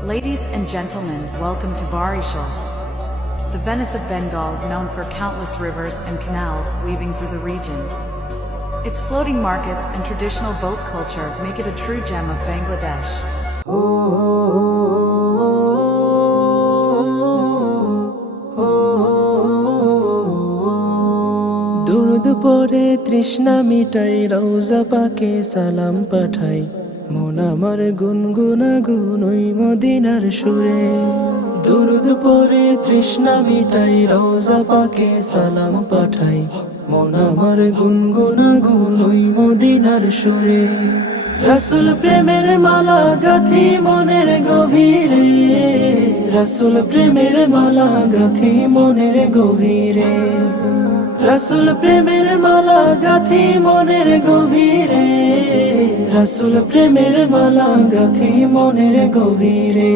Ladies and gentlemen, welcome to Barishal. The Venice of Bengal, known for countless rivers and canals weaving through the region. Its floating markets and traditional boat culture make it a true gem of Bangladesh. দুরুদ পরে তৃষ্ণা মিটাই রৌজা পাকে সালাম পাঠাই মন আমার গুনগুনা গুন ওই মদিনার সুরে। দুরুদ পরে তৃষ্ণা মিটাই রৌজা পাকে সালাম পাঠাই। মন আমার গুনগুনা গুন ওই মদিনার সুরে। রসুল প্রেমের মালা গাথি মনের গভীরে। রসুল প্রেমের মালা গাথি মনের গভীরে। রসুল প্রেমের মালা গাথি মনের গভীরে। রসুল প্রেমের মালা গাথি মনের গভীরে।